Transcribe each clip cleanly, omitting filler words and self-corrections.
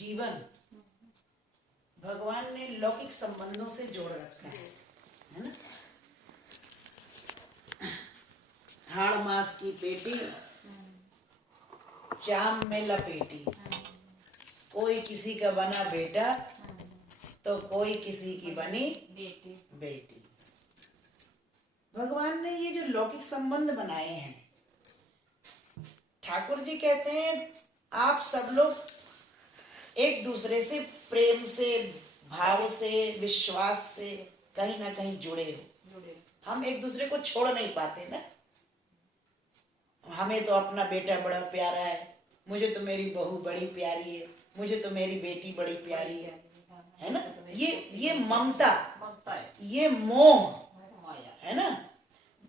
जीवन भगवान ने लौकिक संबंधों से जोड़ रखा है ना। हाड़ मास की पेटी चाम में लपेटी, कोई किसी का बना बेटा तो कोई किसी की बनी बेटी। भगवान ने ये जो लौकिक संबंध बनाए हैं, ठाकुर जी कहते हैं आप सब लोग एक दूसरे से प्रेम से, भाव से, विश्वास से कहीं ना कहीं जुड़े हो। हम एक दूसरे को छोड़ नहीं पाते ना। हमें तो अपना बेटा बड़ा प्यारा है, मुझे तो मेरी बहू बड़ी प्यारी है, मुझे तो मेरी बेटी बड़ी प्यारी है ना। ये ममता, ये मोह है ना।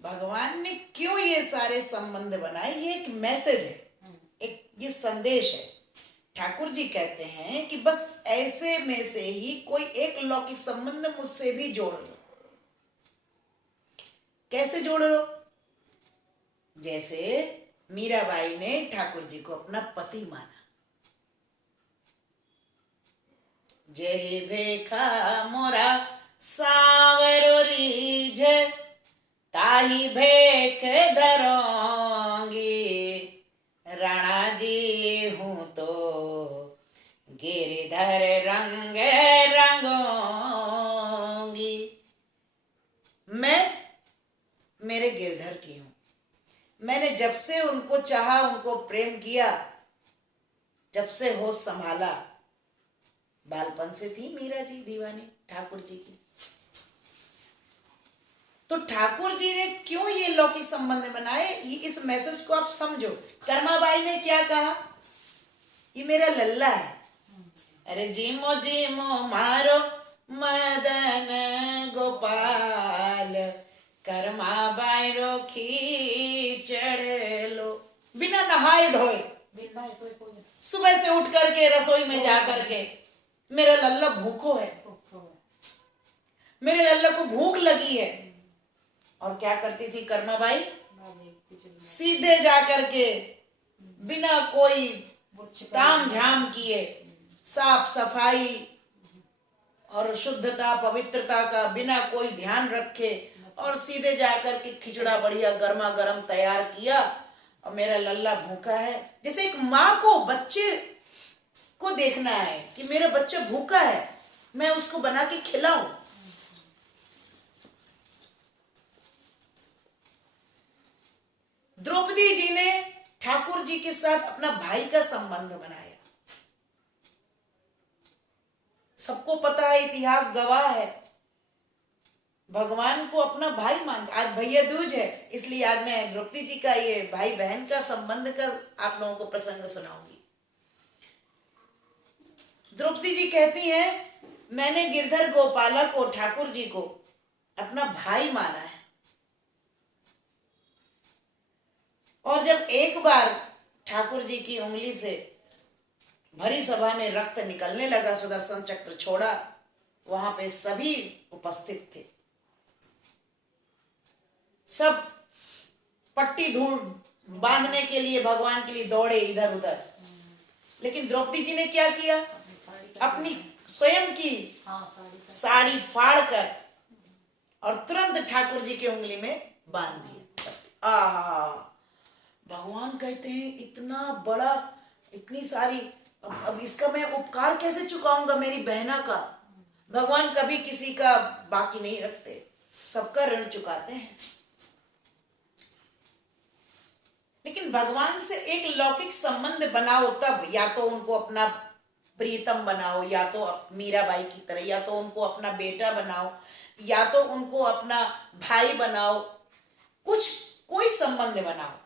भगवान ने क्यों ये सारे संबंध बनाए? ये एक मैसेज है, एक ये संदेश है। ठाकुर जी कहते हैं कि बस ऐसे में से ही कोई एक लौकिक संबंध मुझसे भी जोड़ लो। कैसे जोड़ लो? जैसे मीराबाई ने ठाकुर जी को अपना पति माना। जेहि भेखा मोरा सावरो रीझ, ताही भेख धरोंगी, राणा जी हूँ तो गिरधर रंग रंगोंगी। मैं मेरे गिरधर की हूँ। मैंने जब से उनको चाहा, उनको प्रेम किया, जब से होश संभाला, बालपन से थी मीरा जी दीवानी ठाकुर जी की। तो ठाकुर जी ने क्यों ये लौकिक संबंध बनाए, इस मैसेज को आप समझो। कर्माबाई ने क्या कहा? ये मेरा लल्ला है। अरे जीमो जीमो मारो मदन गोपाल, कर्माबाई रो खींचड़ लो। बिना नहाए धोए, सुबह से उठ करके रसोई में जा करके, मेरा लल्ला भूखो है, मेरे लल्ला को भूख लगी है। और क्या करती थी कर्माबाई? सीधे जा करके बिना कोई ताम झाम किए, साफ सफाई और शुद्धता पवित्रता का बिना कोई ध्यान रखे, और सीधे जाकर के खिचड़ा बढ़िया गर्मा गर्म तैयार किया। और मेरा लल्ला भूखा है। जैसे एक माँ को बच्चे को देखना है कि मेरा बच्चा भूखा है, मैं उसको बना के खिलाऊं। द्रौपदी जी ने ठाकुर जी के साथ अपना भाई का संबंध बनाया। सबको पता है, इतिहास गवाह है, भगवान को अपना भाई मानते। आज भैया दूज है, इसलिए आज मैं द्रौपदी जी का ये भाई बहन का संबंध का आप लोगों को प्रसंग सुनाऊंगी। द्रौपदी जी कहती हैं, मैंने गिरधर गोपाला को, ठाकुर जी को अपना भाई माना है। और जब एक बार ठाकुर जी की उंगली से भरी सभा में रक्त निकलने लगा, सुदर्शन चक्र छोड़ा, वहां पे सभी उपस्थित थे। सब पट्टी धूल बांधने के लिए भगवान के लिए दौड़े इधर उधर। लेकिन द्रौपदी जी ने क्या किया? अपनी स्वयं की साड़ी फाड़ कर और तुरंत ठाकुर जी की उंगली में बांध दिया। भगवान कहते हैं इतना बड़ा, इतनी सारी, अब इसका मैं उपकार कैसे चुकाऊंगा मेरी बहना का। भगवान कभी किसी का बाकी नहीं रखते, सबका ऋण चुकाते हैं। लेकिन भगवान से एक लौकिक संबंध बनाओ तब, या तो उनको अपना प्रीतम बनाओ, या तो मीराबाई की तरह, या तो उनको अपना बेटा बनाओ, या तो उनको अपना भाई बनाओ, कुछ कोई संबंध बनाओ,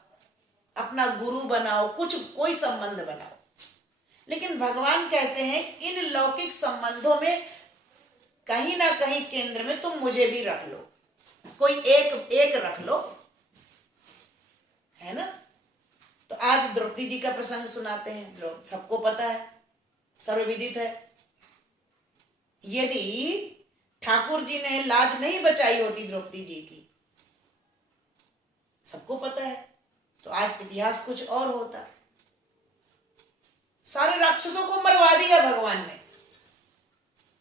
अपना गुरु बनाओ, कुछ कोई संबंध बनाओ। लेकिन भगवान कहते हैं इन लौकिक संबंधों में कहीं ना कहीं केंद्र में तुम मुझे भी रख लो, कोई एक रख लो, है ना। तो आज द्रौपदी जी का प्रसंग सुनाते हैं, जो सबको पता है, सर्वविदित है। यदि ठाकुर जी ने लाज नहीं बचाई होती द्रौपदी जी की, सबको पता है, तो आज इतिहास कुछ और होता। सारे राक्षसों को मरवा दिया भगवान ने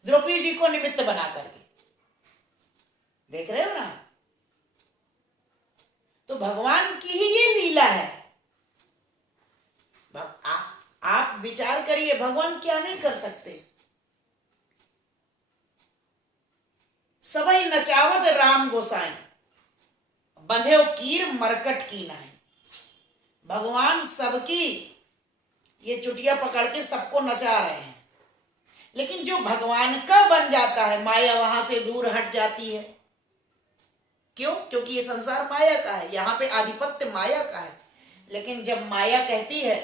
द्रौपदी जी को निमित्त बना करके। देख रहे हो ना, तो भगवान की ही ये लीला है। आप विचार करिए, भगवान क्या नहीं कर सकते। सबई नचावत राम गोसाई, बंधे कीर मरकट की नाई। भगवान सबकी ये चुटिया पकड़ के सबको नचा रहे हैं, लेकिन जो भगवान का बन जाता है, माया वहां से दूर हट जाती है। क्यों? क्योंकि ये संसार माया का है, यहाँ पे आधिपत्य माया का है। लेकिन जब माया कहती है,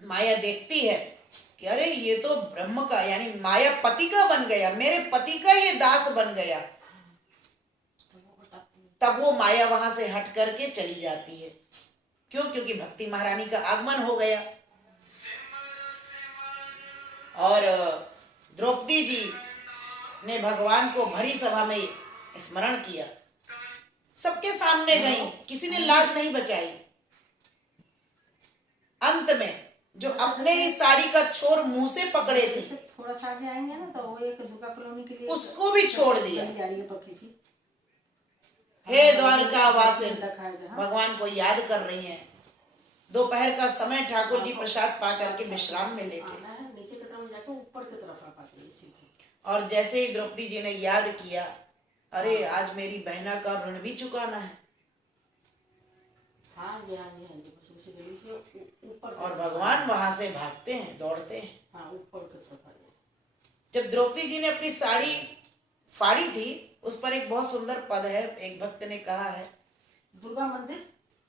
माया देखती है कि अरे ये तो ब्रह्म का, यानी माया पति का बन गया, मेरे पति का ये दास बन गया, तब वो माया वहां से हट करके चली जाती है। क्यों? क्योंकि भक्ति महारानी का आगमन हो गया। और द्रौपदी जी ने भगवान को भरी सभा में स्मरण किया, सबके सामने गई, किसी ने लाज नहीं बचाई। अंत में जो अपने ही साड़ी का छोर मुंह से पकड़े थे, थोड़ा सा आगे आएंगे ना तो वो एक दुर्गा कॉलोनी के लिए उसको भी छोड़ दिया। पक्की हे द्वारका वासिन, भगवान को याद कर रही हैं। दोपहर का समय, ठाकुर जी प्रसाद पा करके विश्राम में लेटे। नीचे की तरफ जाके ऊपर की तरफ आ पाते हैं। और जैसे ही द्रौपदी जी ने याद किया, अरे आज मेरी बहना का ऋण भी चुकाना है। हाँ जी, हाँ जी, हाँ जी, बस उसी गली से ऊपर। और भगवान वहां से भागते हैं, दौड़ते हैं। हाँ, ऊपर की तरफ आ गए। जब द्रौपदी जी ने अपनी साड़ी फाड़ी थी, उस पर एक बहुत सुंदर पद है, एक भक्त ने कहा है। दुर्गा मंदिर,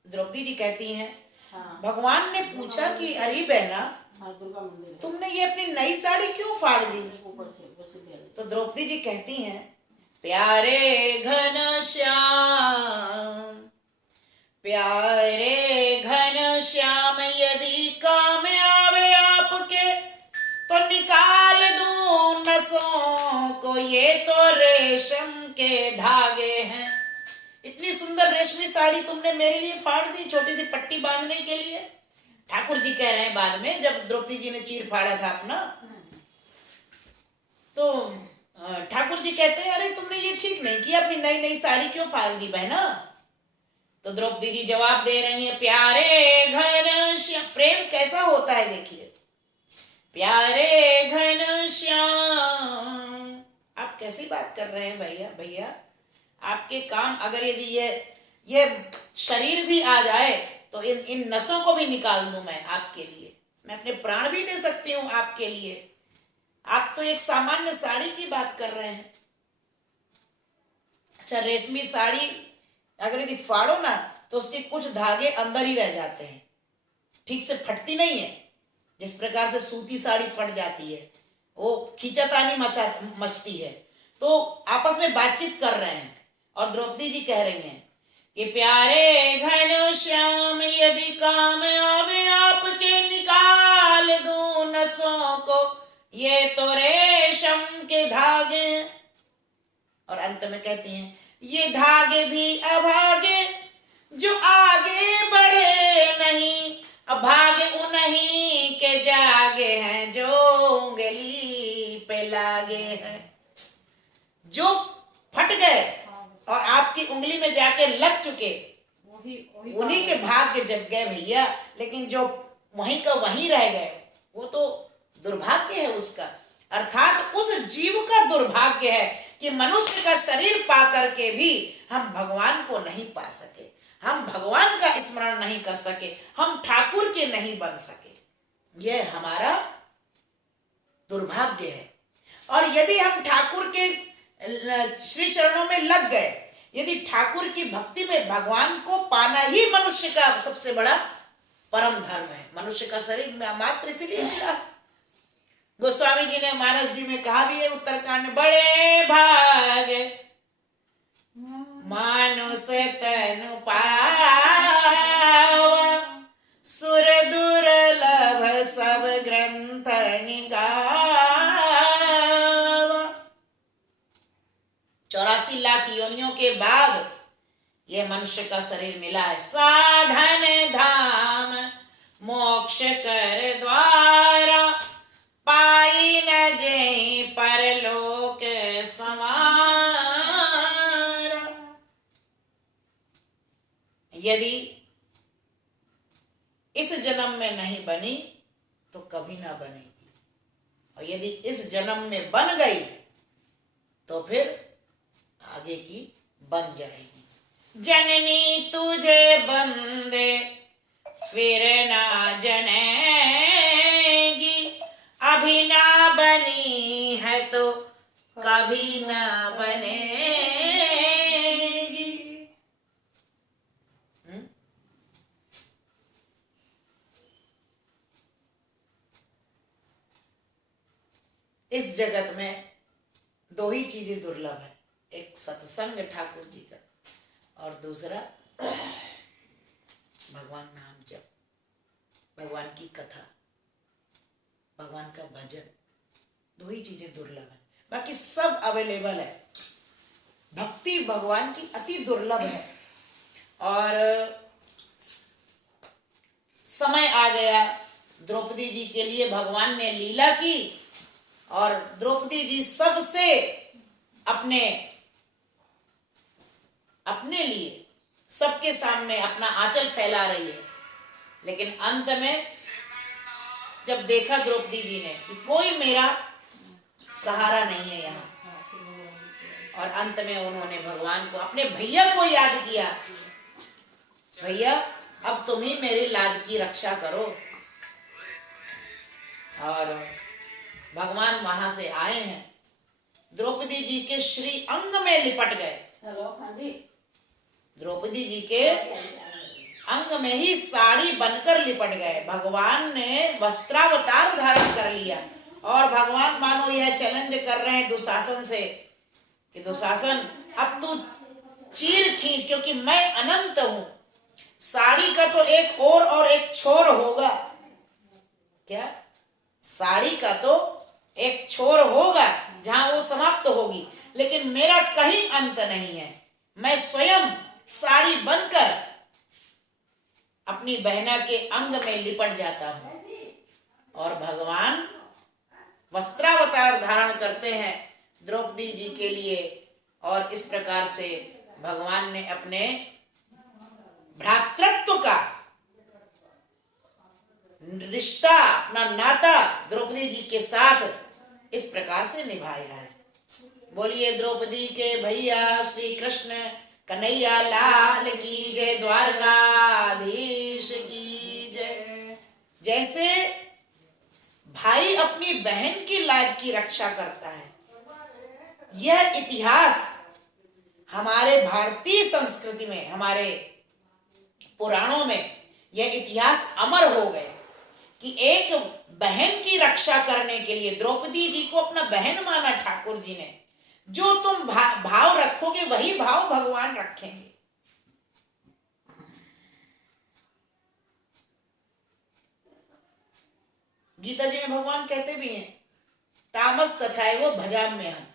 द्रौपदी जी कहती हैं, हाँ, भगवान ने पूछा कि अरे बहना, हाँ, दुर्गा मंदिर, तुमने ये अपनी नई साड़ी क्यों फाड़ दी? ऊपर से बस। तो द्रौपदी जी कहती हैं, प्यारे घन श्याम, प्यारे घन श्याम, यदि काम आवे आपके, तो निकाल दूं नसों को, ये तो रेशम के धागे हैं। इतनी सुंदर रेशमी साड़ी तुमने मेरे लिए फाड़ दी, छोटी सी पट्टी बांधने के लिए। ठाकुर जी कह रहे हैं बाद में, जब द्रौपदी जी ने चीर फाड़ा था अपना, तो ठाकुर जी कहते हैं, अरे तुमने ये ठीक नहीं किया, अपनी नई नई साड़ी क्यों फाड़ दी बहना? तो द्रौपदी जी जवाब दे रही हैं, प्यारे घन श्याम। प्रेम कैसा होता है देखिए, प्यारे घन श्याम। आप कैसी बात कर रहे हैं भैया? भैया आपके काम, अगर यदि ये शरीर भी आ जाए तो इन नसों को भी निकाल दूं मैं आपके लिए, मैं अपने प्राण भी दे सकती हूं आपके लिए। आप तो एक सामान्य साड़ी की बात कर रहे हैं। अच्छा, रेशमी साड़ी अगर यदि फाड़ो ना तो उसके कुछ धागे अंदर ही रह जाते हैं, ठीक से फटती नहीं है। जिस प्रकार से सूती साड़ी फट जाती है, वो खींचातानी मचती है। तो आपस में बातचीत कर रहे हैं और द्रौपदी जी कह रही हैं कि प्यारे घन श्याम, यदि काम आवे आपके, निकाल दूं नसों को, ये तो रेशम के धागे। और अंत में कहती हैं, ये धागे भी अभागे, जो आगे बढ़े नहीं, अभागे उन्हीं के जागे हैं, जो उंगली पे लागे हैं। जो फट गए और आपकी उंगली में जाके लग चुके, उन्हीं के भाग्य जग गए भैया। लेकिन जो वहीं का वहीं रह गए, वो तो दुर्भाग्य है उसका। अर्थात उस जीव का दुर्भाग्य है कि मनुष्य का शरीर पा करके भी हम भगवान को नहीं पा सके, हम भगवान का स्मरण नहीं कर सके, हम ठाकुर के नहीं बन सके। यह हमारा दुर्भाग्य है। और यदि हम ठाकुर के श्री चरणों में लग गए, यदि ठाकुर की भक्ति में, भगवान को पाना ही मनुष्य का सबसे बड़ा परम धर्म है। मनुष्य का शरीर मात्र इसलिए मिला। गोस्वामी जी ने मानस जी में कहा भी है, उत्तरकांड, बड़े भाग मानुष तनु पावा, सुर दुर्लभ सब ग्रंथ निगावा। 84 लाख योनियों के बाद यह मनुष्य का शरीर मिला है। साधन धाम मोक्ष कर द्वारा, पाई न जेहि परलोक समारा। यदि इस जन्म में नहीं बनी तो कभी ना बनेगी, और यदि इस जन्म में बन गई तो फिर आगे की बन जाएगी। जननी तुझे बंदे फिर ना जनेगी, अभी ना बनी है तो कभी ना बनेगी। इस जगत में दो ही चीजें दुर्लभ है, एक सत्संग ठाकुर जी का, और दूसरा भगवान नाम जप, भगवान की कथा, भगवान का भजन। दो ही चीजें दुर्लभ है, बाकी सब अवेलेबल है। भक्ति भगवान की अति दुर्लभ है। और समय आ गया, द्रौपदी जी के लिए भगवान ने लीला की, और द्रौपदी जी सबसे अपने लिए सबके सामने अपना आंचल फैला रही है। लेकिन अंत में जब देखा द्रौपदी जी ने कि कोई मेरा सहारा नहीं है यहाँ, और अंत में उन्होंने भगवान को, अपने भैया को याद किया, भैया अब तुम ही मेरी लाज की रक्षा करो। और भगवान वहां से आए हैं, द्रौपदी जी के श्री अंग में लिपट गए। हेलो, हाँ जी। द्रौपदी जी के अंग में ही साड़ी बनकर लिपट गए। भगवान ने वस्त्रावतार धारण कर लिया, और भगवान मानो यह चैलेंज कर रहे हैं दुशासन से कि दुशासन अब तू चीर खींच, क्योंकि मैं अनंत हूं। साड़ी का तो एक ओर और एक छोर होगा, क्या? साड़ी का तो एक छोर होगा जहां वो समाप्त होगी, लेकिन मेरा कहीं अंत नहीं है। मैं स्वयं साड़ी बनकर अपनी बहना के अंग में लिपट जाता हूं। और भगवान वस्त्रावतार धारण करते हैं द्रौपदी जी के लिए, और इस प्रकार से भगवान ने अपने भ्रातृत्व का रिश्ता, अपना नाता द्रौपदी जी के साथ इस प्रकार से निभाया है। बोलिए द्रौपदी के भैया श्री कृष्ण कन्हैया लाल की जय, द्वारकाधीश की जय। जैसे भाई अपनी बहन की लाज की रक्षा करता है, यह इतिहास हमारे भारतीय संस्कृति में, हमारे पुराणों में यह इतिहास अमर हो गया कि एक बहन की रक्षा करने के लिए द्रौपदी जी को अपना बहन माना ठाकुर जी ने। जो तुम भाव रखोगे वही भाव भगवान रखेंगे। गीता जी में भगवान कहते भी हैं, तामस तथैव भजाम्यहम्,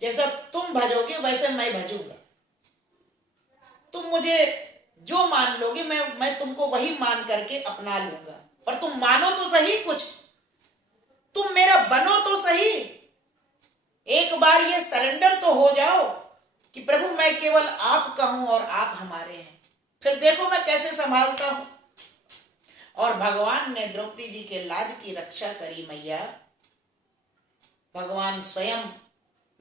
जैसा तुम भजोगे वैसे मैं भजूंगा। तुम मुझे जो मान लोगे मैं तुमको वही मान करके अपना लूंगा, पर तुम मानो तो सही, कुछ तुम मेरा बनो तो सही। एक बार ये सरेंडर तो हो जाओ कि प्रभु मैं केवल आपका हूं और आप हमारे हैं, फिर देखो मैं कैसे संभालता हूं। और भगवान ने द्रौपदी जी के लाज की रक्षा करी मैया। भगवान स्वयं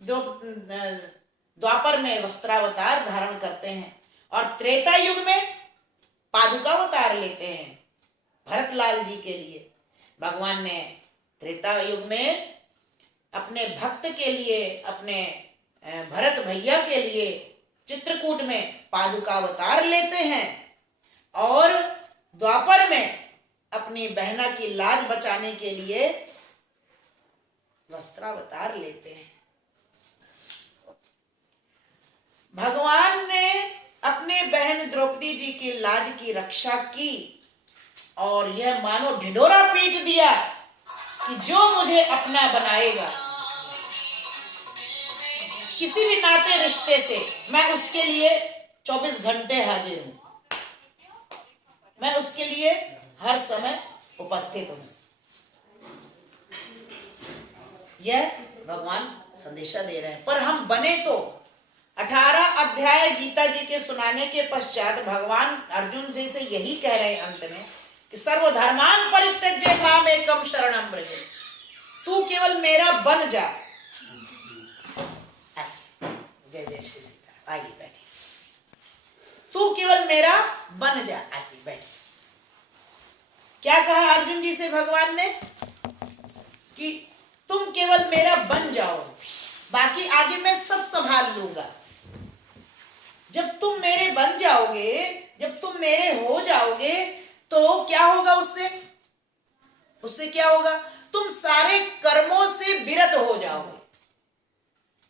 द्वापर में वस्त्रावतार धारण करते हैं, और त्रेता युग में पादुकावतार लेते हैं भरतलाल जी के लिए। भगवान ने त्रेता युग में अपने भक्त के लिए, अपने भरत भैया के लिए चित्रकूट में पादुकावतार लेते हैं, और द्वापर में अपनी बहना की लाज बचाने के लिए वस्त्रावतार लेते हैं। भगवान ने अपने बहन द्रौपदी जी की लाज की रक्षा की, और यह मानो ढिंढोरा पीट दिया कि जो मुझे अपना बनाएगा, किसी भी नाते रिश्ते से, मैं उसके लिए 24 घंटे हाजिर हूं। मैं उसके लिए हर समय उपस्थित हूं। यह भगवान संदेशा दे रहे हैं। पर हम बने तो 18 अध्याय गीता जी के सुनाने के पश्चात भगवान अर्जुन जी से यही कह रहे हैं अंत में कि सर्वधर्मान परित्यज्य माम एकम शरणम व्रज। तू केवल मेरा बन जा। जय जय श्री सीता। आइए बैठिए। तू केवल मेरा बन जा। आइए बैठिए। क्या कहा अर्जुन जी से भगवान ने कि तुम केवल मेरा बन जाओ, बाकी आगे मैं सब संभाल लूंगा। जब तुम मेरे बन जाओगे, जब तुम मेरे हो जाओगे, तो क्या होगा उससे? उससे क्या होगा? तुम सारे कर्मों से विरत हो जाओगे,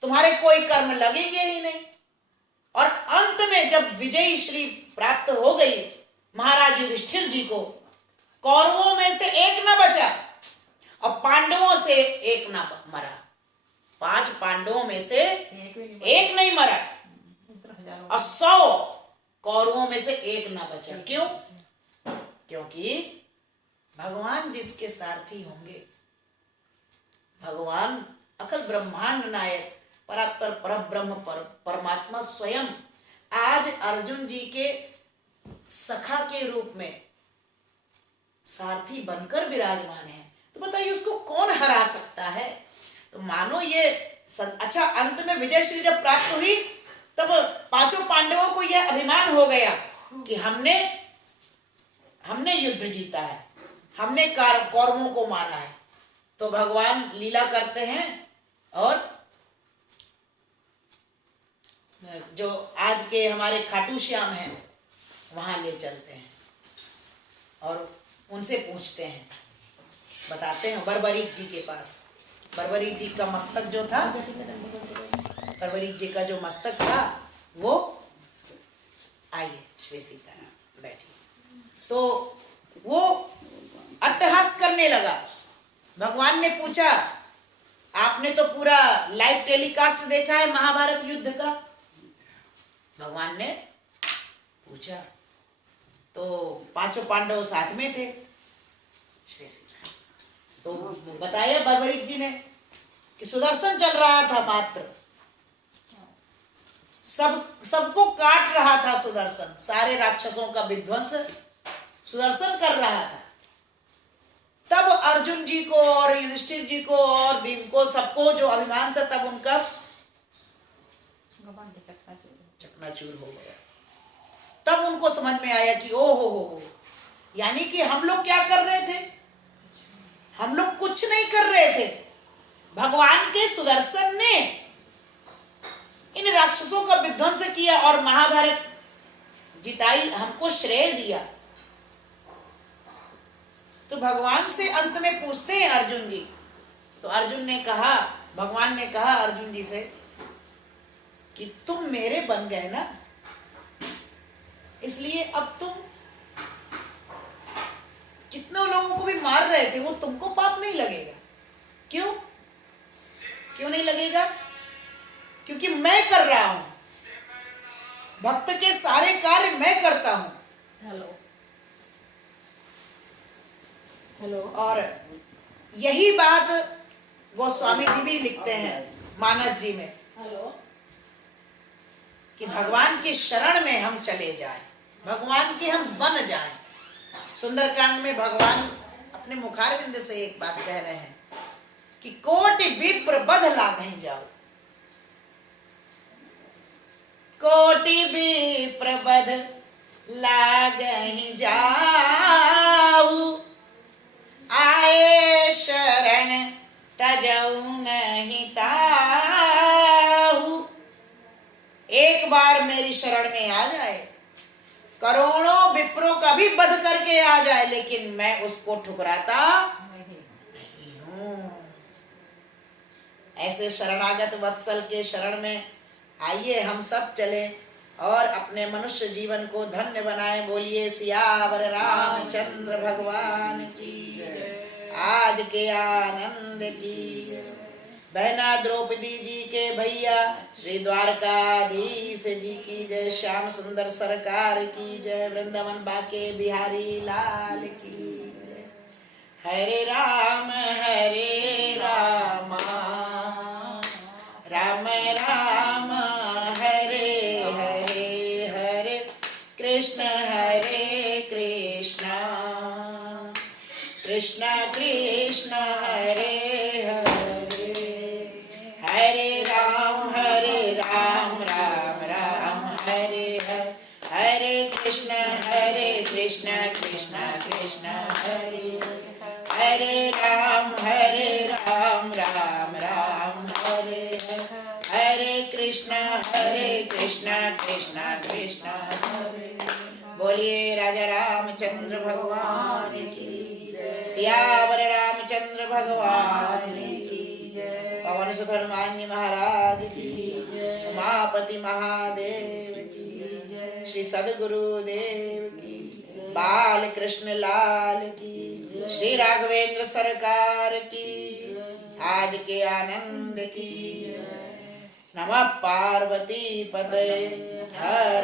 तुम्हारे कोई कर्म लगेंगे ही नहीं। और अंत में जब विजयी श्री प्राप्त हो गई महाराज युधिष्ठिर जी को, कौरवों में से एक न बचा और पांडवों से एक न मरा। 5 पांडवों में से एक नहीं मरा और 100 कौरवों में से एक न बचा। क्यों? क्योंकि भगवान जिसके सारथी होंगे, भगवान अखिल ब्रह्मांड नायक परात्पर परब्रह्म परमात्मा स्वयं आज अर्जुन जी के सखा के रूप में सारथी बनकर विराजमान है। तो बताइए उसको कौन हरा सकता है? तो मानो ये अच्छा, अंत में विजय श्री जब प्राप्त हुई तब 5 पांडवों को यह अभिमान हो गया कि हमने युद्ध जीता है, हमने कौरवों को मारा है। तो भगवान लीला करते हैं और जो आज के हमारे खाटू श्याम हैं वहां ले चलते हैं और उनसे पूछते हैं, बताते हैं बर्बरीक जी के पास। बर्बरीक जी का मस्तक जो था, बर्बरीक जी का जो मस्तक था वो, आइए श्री सीताराम बैठिए। तो वो अट्टहास करने लगा। भगवान ने पूछा, आपने तो पूरा लाइव टेलीकास्ट देखा है महाभारत युद्ध का? भगवान ने पूछा तो 5 पांडव साथ में थे श्री सीता। तो बताया बर्बरीक जी ने कि सुदर्शन चल रहा था, मात्र सबको काट रहा था सुदर्शन, सारे राक्षसों का विध्वंस सुदर्शन कर रहा था। तब अर्जुन जी को और युधिष्ठिर जी को और भीम को, सबको जो अभिमान था, तब उनका चकनाचूर हो गया। तब उनको समझ में आया कि ओ हो, यानी कि हम लोग क्या कर रहे थे? हम लोग कुछ नहीं कर रहे थे। भगवान के सुदर्शन ने इन राक्षसों का विध्वंस किया और महाभारत जिताई, हमको श्रेय दिया। तो भगवान से अंत में पूछते हैं अर्जुन जी। तो अर्जुन ने कहा, भगवान ने कहा अर्जुन जी से कि तुम मेरे बन गए ना, इसलिए अब तुम कितने लोगों को भी मार रहे थे, वो तुमको पाप नहीं लगेगा। क्यों? क्यों नहीं लगेगा? क्योंकि मैं कर रहा हूं। भक्त के सारे कार्य मैं करता हूं। हेलो। और यही बात गोस्वामी जी भी लिखते हैं मानस जी में, कि भगवान की शरण में हम चले जाएं, भगवान के हम बन जाएं। सुंदरकांड में भगवान अपने मुखारविंद से एक बात कह रहे हैं कि कोटि विप्र बध लागहि जाओ, कोटि विप्र बध लागहि जाऊ, आए शरण तजऊ नहीं ताऊ। एक बार मेरी शरण में आ जाए, करोड़ों विप्रों का भी वध करके आ जाए, लेकिन मैं उसको ठुकराता नहीं हूं। ऐसे शरणागत वत्सल के शरण में आइए हम सब चले और अपने मनुष्य जीवन को धन्य बनाएं। बोलिए सियावर रामचंद्र भगवान की, आज के आनंद की। बहना द्रौपदी जी के भैया श्री द्वारकाधीश जी की जय। श्याम सुंदर सरकार की जय। वृंदावन बाके बिहारी लाल की जय। हरे राम राम राम हरे हरे, हरे कृष्ण कृष्ण कृष्ण हरे हरे, हरे राम राम राम हरे हरे, हरे कृष्ण कृष्ण कृष्ण हरे हरे, राम राम हरे हरे, हरे कृष्ण कृष्ण कृष्ण हरे। बोलिए राजा रामचंद्र भगवान की, सियावर रामचंद्र भगवान की जय। पवन सुत हनुमान महाराज की जय। उमापति महादेव की जय। श्री सदगुरु देव की, बाल कृष्ण लाल की, श्री राघवेंद्र सरकार की, आज के आनंद की। नमः पार्वती पते हर